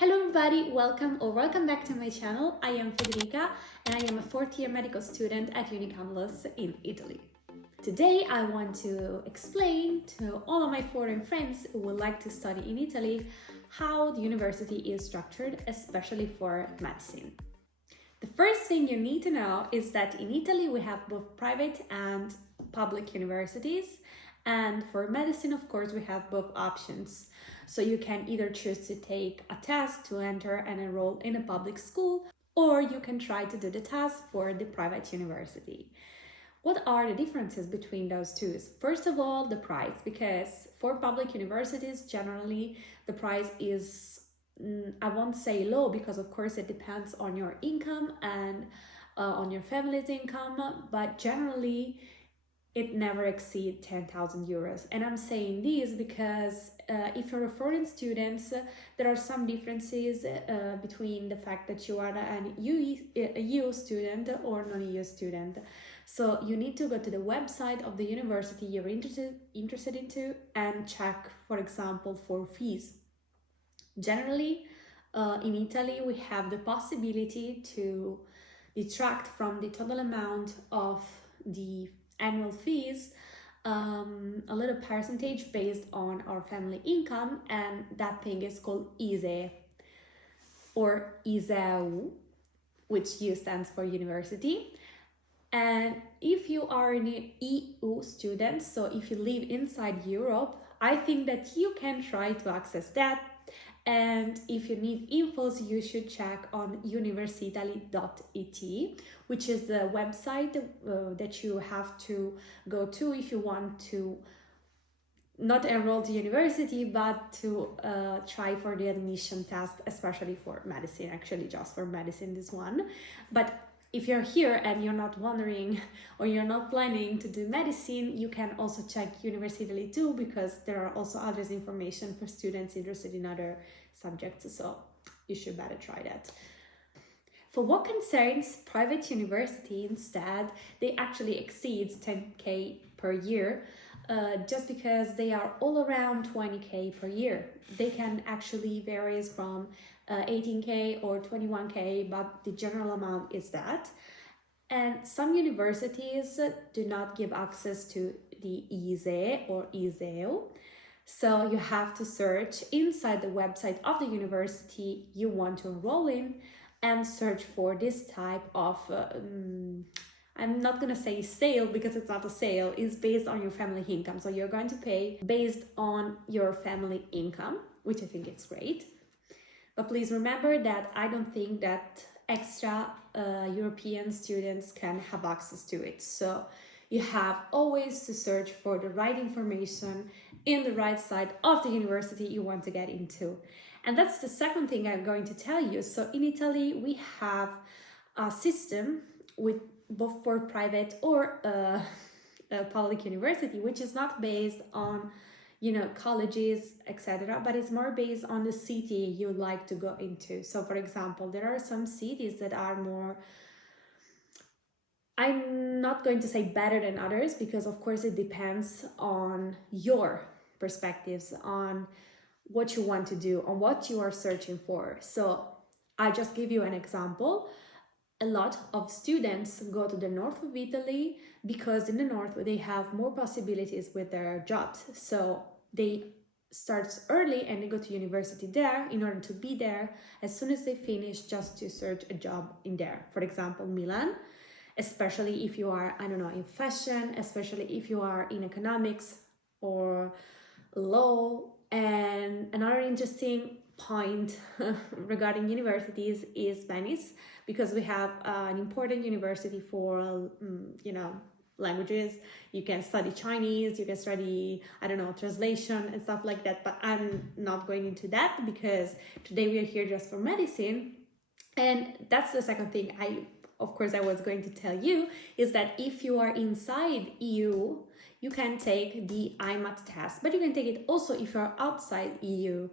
Hello everybody, welcome back to my channel. I am Federica and I am a fourth year medical student at UniCamillus in Italy. Today I want to explain to all of my foreign friends who would like to study in Italy how the university is structured, especially for medicine. The first thing you need to know is that in Italy we have both private and public universities, and for medicine, of course, we have both options. So you can either choose to take a test to enter and enroll in a public school, or you can try to do the test for the private university. What are the differences between those two? First of all, the price, because for public universities, generally the price is, I won't say low, because of course it depends on your income and on your family's income, but generally it never exceeds 10,000 euros. And I'm saying this because if you're a foreign student, there are some differences between the fact that you are an EU student or non-EU student. So you need to go to the website of the university you're interested into and check, for example, for fees. Generally, in Italy, we have the possibility to detract from the total amount of the annual fees a little percentage based on our family income, and that thing is called ISEE or ISEU, which U stands for university. And if you are an EU student, so if you live inside Europe, I think that you can try to access that. And if you need infos, you should check on universitali.it, which is the website that you have to go to if you want to not enroll to university, but to try for the admission test, especially for medicine, actually just for medicine, this one. But if you're here and you're not wondering or you're not planning to do medicine, you can also check University too, because there are also others information for students interested in other subjects, so you should better try that. For what concerns private university, instead, they actually exceeds 10k per year, just because they are all around 20k per year. They can actually vary from 18k or 21k, but the general amount is that. And some universities do not give access to the ISEE or ISEU, so you have to search inside the website of the university you want to enroll in and search for this type of I'm not gonna say sale, because it's not a sale, it's based on your family income. So you're going to pay based on your family income, which I think is great. But please remember that I don't think that extra European students can have access to it. So you have always to search for the right information in the right side of the university you want to get into. And that's the second thing I'm going to tell you. So in Italy, we have a system with both for private or a public university, which is not based on, you know, colleges, etc., but it's more based on the city you like to go into. So for example, there are some cities that are more, I'm not going to say better than others, because of course it depends on your perspectives, on what you want to do, on what you are searching for. So I just give you an example. A lot of students go to the north of Italy because in the north they have more possibilities with their jobs. So they start early and they go to university there in order to be there as soon as they finish, just to search a job in there. For example, Milan, especially if you are, I don't know, in fashion, especially if you are in economics or law. And another interesting point regarding universities is Venice, because we have an important university for, you know, languages. You can study Chinese, you can study, I don't know, translation and stuff like that, but I'm not going into that because today we are here just for medicine. And that's the second thing I was going to tell you, is that if you are inside EU, you can take the IMAT test, but you can take it also if you're outside EU.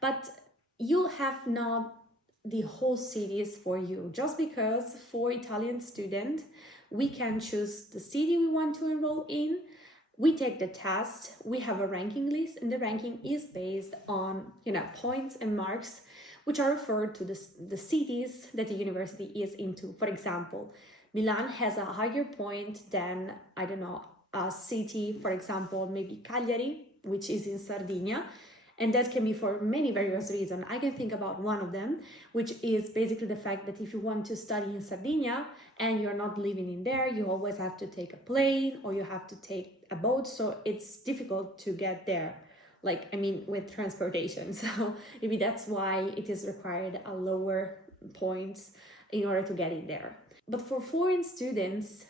But you have not the whole cities for you, just because for Italian student, we can choose the city we want to enroll in. We take the test, we have a ranking list, and the ranking is based on, you know, points and marks, which are referred to the cities that the university is into. For example, Milan has a higher point than, I don't know, a city, for example, maybe Cagliari, which is in Sardinia. And that can be for many various reasons. I can think about one of them, which is basically the fact that if you want to study in Sardinia and you're not living in there, you always have to take a plane or you have to take a boat. So it's difficult to get there. With transportation. So maybe that's why it is required a lower points in order to get in there. But for foreign students,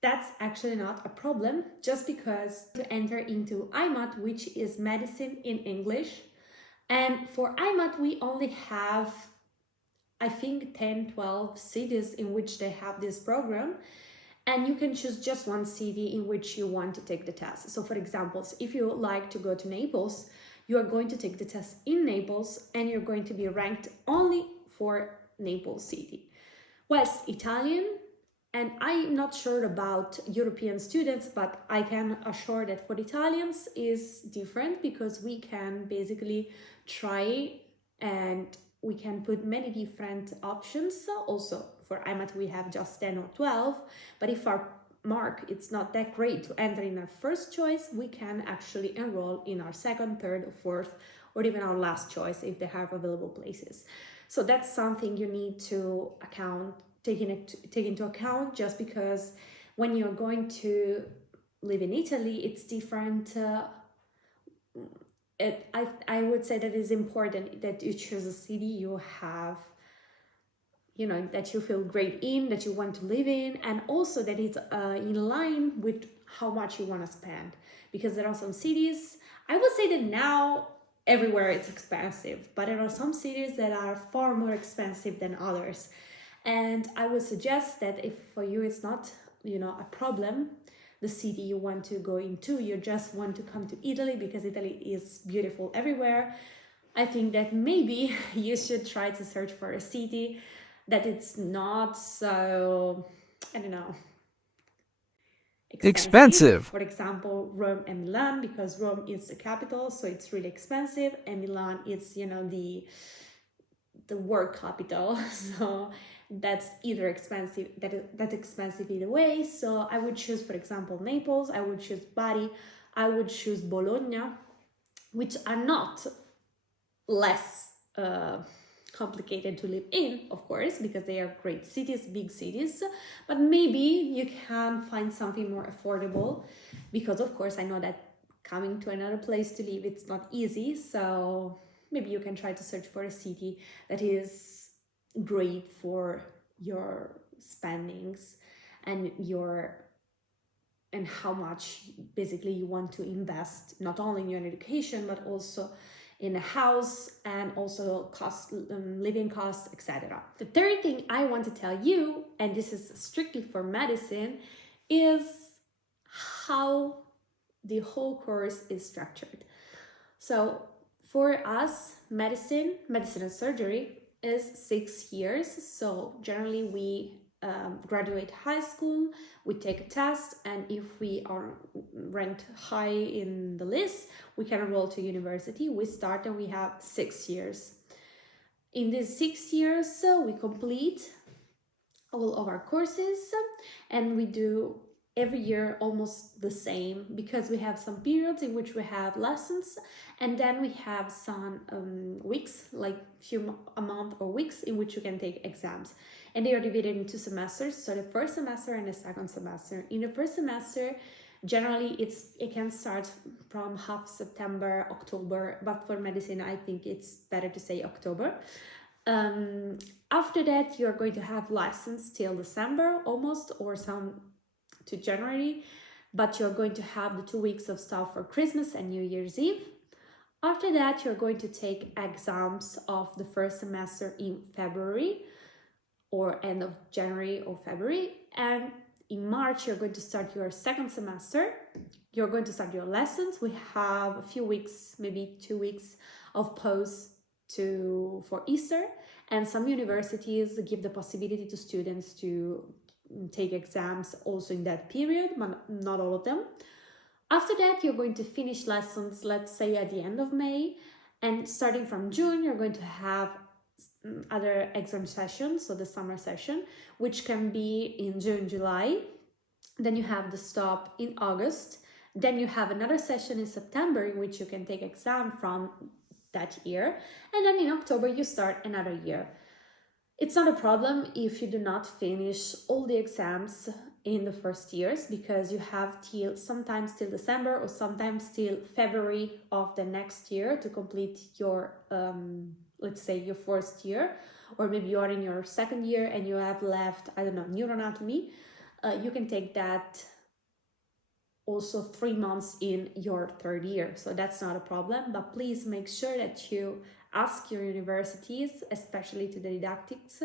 that's actually not a problem, just because to enter into IMAT, which is medicine in English. And for IMAT, we only have, I think, 10, 12 cities in which they have this program. And you can choose just one city in which you want to take the test. So for example, if you like to go to Naples, you are going to take the test in Naples and you're going to be ranked only for Naples city. West Italian, and I'm not sure about European students, but I can assure that for Italians is different, because we can basically try and we can put many different options. Also for IMAT we have just 10 or 12, but if our mark it's not that great to enter in our first choice, we can actually enroll in our second, third, or fourth, or even our last choice if they have available places. So that's something you need to take into account, just because when you're going to live in Italy, it's different. I would say that it's important that you choose a city you have, that you feel great in, that you want to live in, and also that it's in line with how much you want to spend. Because there are some cities, I would say that now everywhere it's expensive, but there are some cities that are far more expensive than others. And I would suggest that if for you it's not, a problem, the city you want to go into, you just want to come to Italy because Italy is beautiful everywhere, I think that maybe you should try to search for a city that it's not so, I don't know, expensive. For example, Rome and Milan, because Rome is the capital, so it's really expensive, and Milan is, the work capital. So that's either expensive, that's expensive either way. So I would choose, for example, Naples, I would choose Bari, I would choose Bologna, which are not less complicated to live in, of course, because they are great cities, big cities, but maybe you can find something more affordable, because of course I know that coming to another place to live, it's not easy. So maybe you can try to search for a city that is great for your spendings and how much basically you want to invest, not only in your education, but also in a house, and also living costs, etc. The third thing I want to tell you, and this is strictly for medicine, is how the whole course is structured. So for us, medicine and surgery is 6 years. So generally we graduate high school, we take a test, and if we are ranked high in the list, we can enroll to university. We start and we have 6 years. In these 6 years, we complete all of our courses, and we do every year almost the same, because we have some periods in which we have lessons, and then we have some weeks, like a month or weeks, in which you can take exams. And they are divided into semesters, so the first semester and the second semester. In the first semester, generally it can start from half September, October, but for medicine I think it's better to say October. After that, you're going to have lessons till December almost, or some to January, but you're going to have the 2 weeks of stuff for Christmas and New Year's Eve. After that, you're going to take exams of the first semester in February, or end of January or February, and in March you're going to start your second semester. You're going to start your lessons. We have a few weeks, maybe 2 weeks of pause for Easter, and some universities give the possibility to students to take exams also in that period, but not all of them. After that, you're going to finish lessons, let's say at the end of May, and starting from June, you're going to have other exam session, so the summer session, which can be in June, July. Then you have the stop in August. Then you have another session in September in which you can take exam from that year. And then in October, you start another year. It's not a problem if you do not finish all the exams in the first years, because you have sometimes till December or sometimes till February of the next year to complete your, let's say, your first year, or maybe you are in your second year and you have left, I don't know, neuroanatomy. You can take that also 3 months in your third year, so that's not a problem. But please make sure that you ask your universities, especially to the didactics,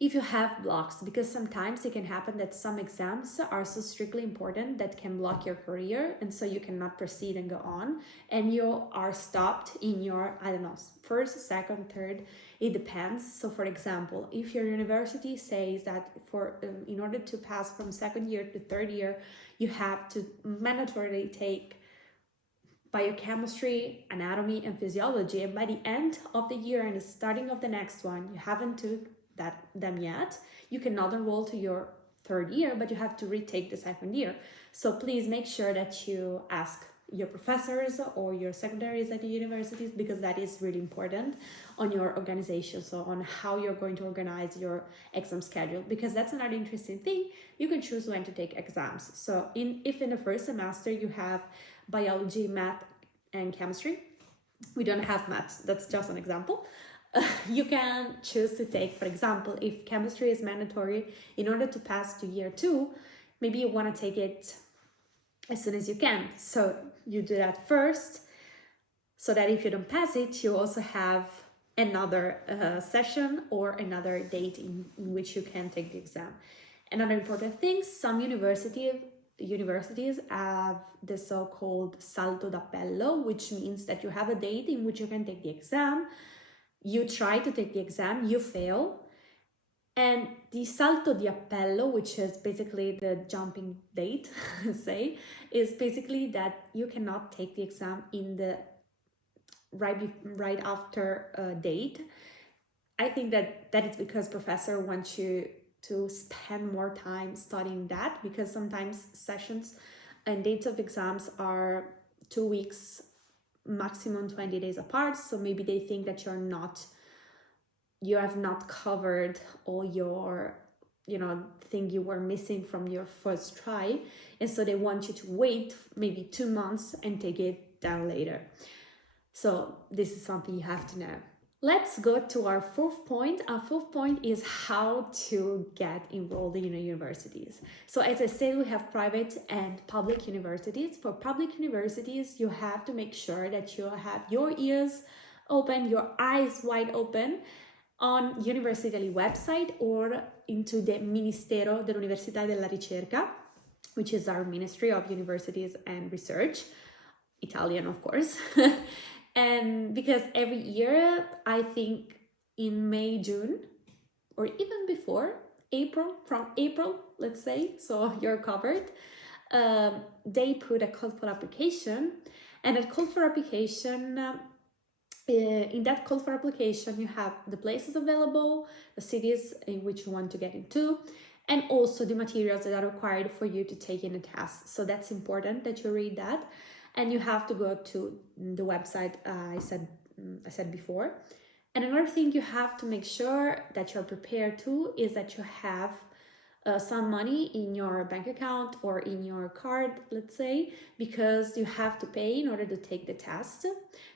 if you have blocks, because sometimes it can happen that some exams are so strictly important that can block your career, and so you cannot proceed and go on, and you are stopped in your, I don't know, first, second, third, it depends. So for example, if your university says that in order to pass from second year to third year, you have to mandatorily take biochemistry, anatomy, and physiology, and by the end of the year and the starting of the next one, you haven't took them yet, you cannot enroll to your third year, but you have to retake the second year. So please make sure that you ask your professors or your secretaries at the universities, because that is really important on your organization, so on how you're going to organize your exam schedule, because that's another interesting thing. You can choose when to take exams. So if in the first semester you have biology, math, and chemistry, we don't have math, that's just an example. You can choose to take, for example, if chemistry is mandatory in order to pass to year 2, maybe you want to take it as soon as you can. So you do that first, so that if you don't pass it, you also have another session or another date in which you can take the exam. Another important thing, some universities have the so-called salto d'appello, which means that you have a date in which you can take the exam. You try to take the exam, you fail, and the salto di appello, which is basically the jumping date, say, is basically that you cannot take the exam in the right after date. I think that is because professor wants you to spend more time studying that, because sometimes sessions and dates of exams are 2 weeks, maximum 20 days apart. So maybe they think that you have not covered all your, thing you were missing from your first try. And so they want you to wait maybe 2 months and take it down later. So this is something you have to know. Let's go to our fourth point. Our fourth point is how to get enrolled in universities. So as I said, we have private and public universities. For public universities, you have to make sure that you have your ears open, your eyes wide open on University Italy website or into the Ministero dell'Università e della Ricerca, which is our Ministry of Universities and Research, Italian, of course. And because every year, I think in May, June, or even before, from April, let's say, so you're covered, they put a call for application, and a call for application, in that call for application, you have the places available, the cities in which you want to get into, and also the materials that are required for you to take in a test. So that's important that you read that. And you have to go to the website I said before. And another thing you have to make sure that you're prepared to is that you have some money in your bank account or in your card, let's say, because you have to pay in order to take the test.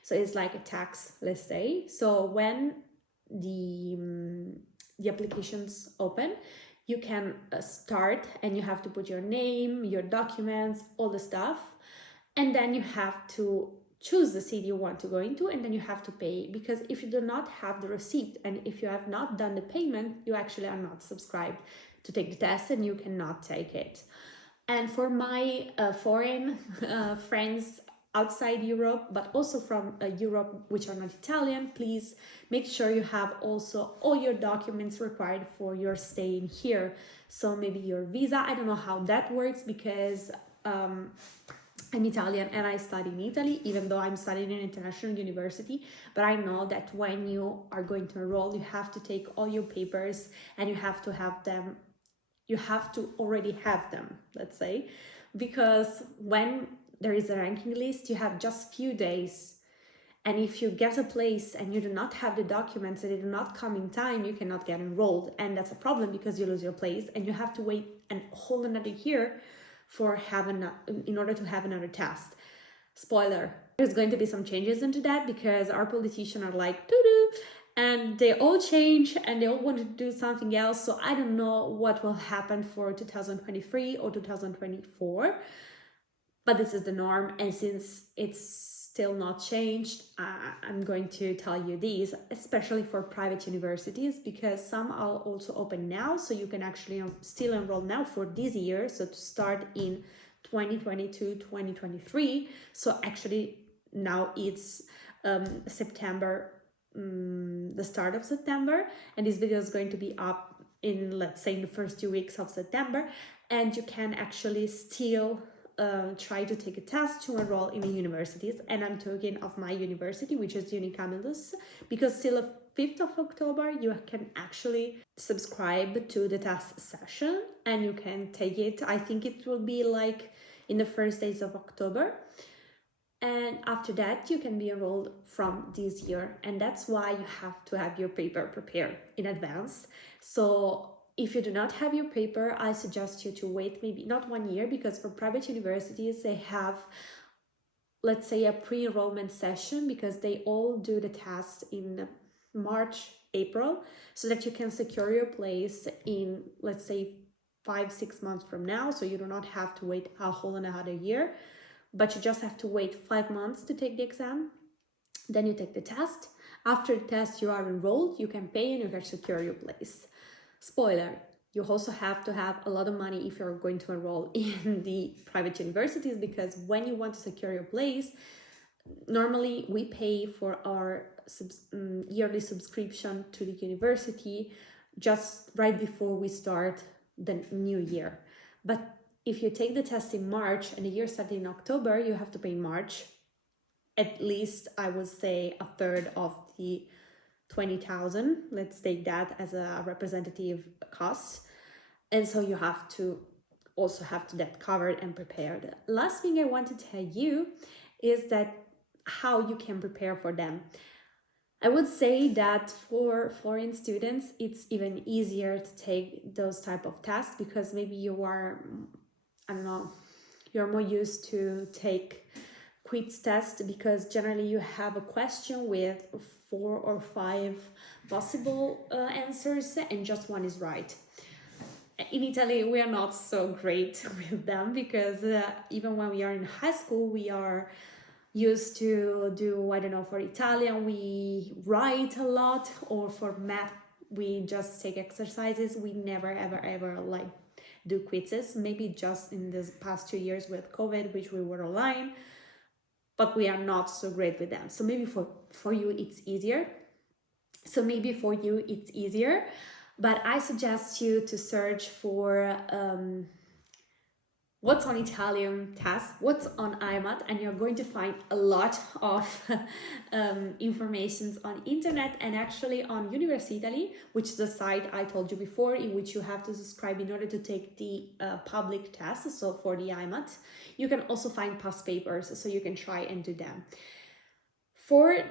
So it's like a tax, let's say. So when the applications open, you can start, and you have to put your name, your documents, all the stuff. And then you have to choose the city you want to go into, and then you have to pay, because if you do not have the receipt and if you have not done the payment, you actually are not subscribed to take the test and you cannot take it. And for my foreign friends outside Europe, but also from Europe which are not Italian, please make sure you have also all your documents required for your staying here. So maybe your visa, I don't know how that works, because I'm Italian and I study in Italy, even though I'm studying in an international university. But I know that when you are going to enroll, you have to take all your papers and you have to have them, you have to already have them, let's say, because when there is a ranking list, you have just few days. And if you get a place and you do not have the documents and they do not come in time, you cannot get enrolled. And that's a problem because you lose your place and you have to wait a whole another year in order to have another test. Spoiler, there's going to be some changes into that because our politicians are like, doo-doo, and they all change and they all want to do something else. So I don't know what will happen for 2023 or 2024, but this is the norm. And since it's still not changed, I'm going to tell you these, especially for private universities, because some are also open now, so you can actually still enroll now for this year, so to start in 2022-2023. So actually now it's September, the start of September, and this video is going to be up in, let's say, in the first 2 weeks of September, and you can actually still try to take a test to enroll in the universities. And I'm talking of my university, which is UniCamillus, because till the 5th of October you can actually subscribe to the test session and you can take it. I think it will be like in the first days of October, and after that you can be enrolled from this year, and that's why you have to have your paper prepared in advance. So if you do not have your paper, I suggest you to wait maybe not 1 year, because for private universities, they have, let's say, a pre-enrollment session, because they all do the test in March, April, so that you can secure your place in, let's say, 5-6 months from now. So you do not have to wait a whole another year, but you just have to wait 5 months to take the exam. Then you take the test. After the test, you are enrolled, you can pay and you can secure your place. Spoiler, you also have to have a lot of money if you're going to enroll in the private universities, because when you want to secure your place, normally we pay for our yearly subscription to the university just right before we start the new year. But if you take the test in March and the year started in October, you have to pay in March, at least I would say a third of the 20,000, let's take that as a representative cost. And so you have to also have to that covered and prepared. Last thing I want to tell you is that how you can prepare for them. I would say that for foreign students, it's even easier to take those type of tests, because maybe you are, I don't know, you're more used to take quiz test, because generally you have a question with 4 or 5 possible answers and just one is right. In Italy, we are not so great with them, because even when we are in high school, we are used to do, I don't know, for Italian, we write a lot, or for math, we just take exercises. We never, ever like do quizzes, maybe just in this past 2 years with COVID, which we were online, but we are not so great with them. So maybe for you, it's easier. But I suggest you to search for what's on Italian test, what's on IMAT, and you're going to find a lot of informations on internet, and actually on University of Italy, which is the site I told you before, in which you have to subscribe in order to take the public test. So for the IMAT, you can also find past papers, so you can try and do them. For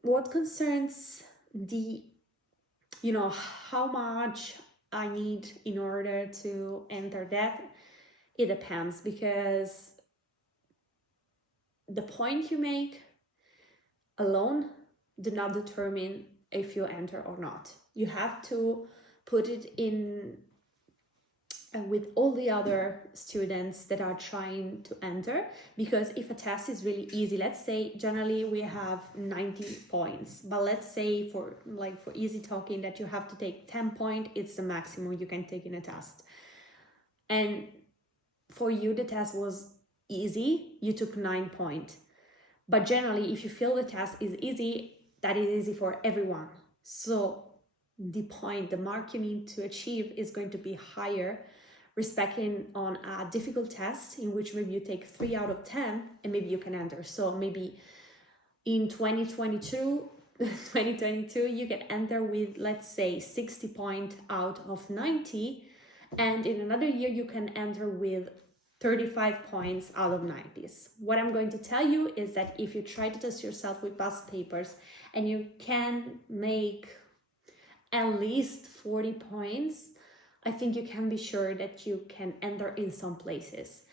what concerns the, how much I need in order to enter that, it depends, because the point you make alone do not determine if you enter or not. You have to put it in with all the other students that are trying to enter, because if a test is really easy, let's say generally we have 90 points, but let's say for easy talking that you have to take 10 points, it's the maximum you can take in a test. And for you, the test was easy, you took 9 points. But generally, if you feel the test is easy, that is easy for everyone. So the mark you need to achieve is going to be higher respecting on a difficult test in which maybe you take 3 out of 10 and maybe you can enter. So maybe in 2022 you can enter with, let's say, 60 points out of 90, and in another year you can enter with 35 points out of 90s. What I'm going to tell you is that if you try to test yourself with past papers and you can make at least 40 points, I think you can be sure that you can enter in some places.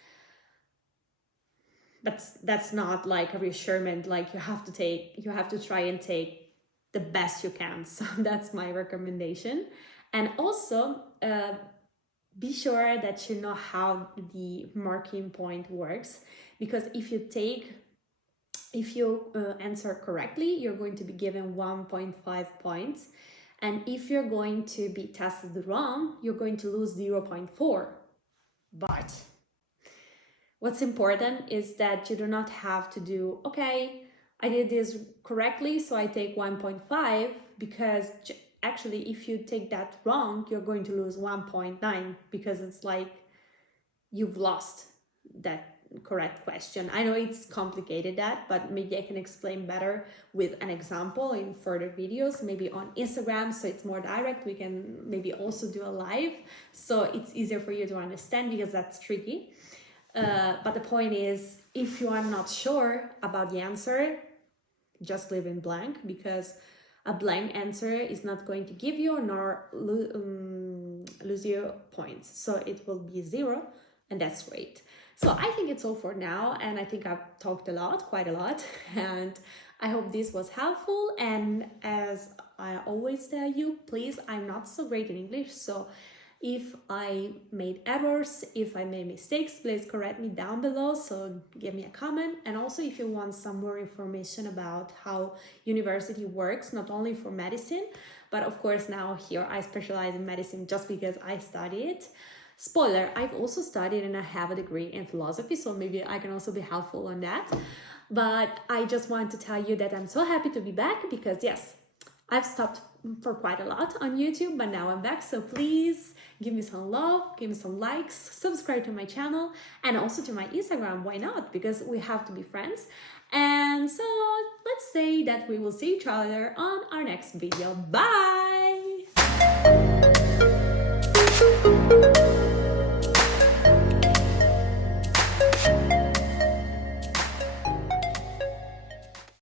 But that's not like a reassurance, like you have to try and take the best you can. So that's my recommendation. And also be sure that you know how the marking point works, because if you answer correctly, you're going to be given 1.5 points. And if you're going to be tested wrong, you're going to lose 0.4. But what's important is that you do not have to do, okay, I did this correctly, so I take 1.5, because actually if you take that wrong, you're going to lose 1.9, because it's like you've lost that correct question. I know it's complicated but maybe I can explain better with an example in further videos, maybe on Instagram, so it's more direct. We can maybe also do a live, so it's easier for you to understand, because that's tricky. But the point is, if you are not sure about the answer, just leave it blank, because a blank answer is not going to give you nor lose you points. So it will be 0, and that's great. So I think it's all for now, and I think I've talked quite a lot, and I hope this was helpful. And as I always tell you, please, I'm not so great in English, so if I made errors, if I made mistakes, please correct me down below, so give me a comment. And also, if you want some more information about how university works, not only for medicine, but of course now here I specialize in medicine just because I study it. Spoiler, I've also studied and I have a degree in philosophy, so maybe I can also be helpful on that. But I just want to tell you that I'm so happy to be back, because yes, I've stopped for quite a lot on YouTube, but now I'm back. So please give me some love, give me some likes, subscribe to my channel, and also to my Instagram. Why not? Because we have to be friends. And so let's say that we will see each other on our next video. Bye!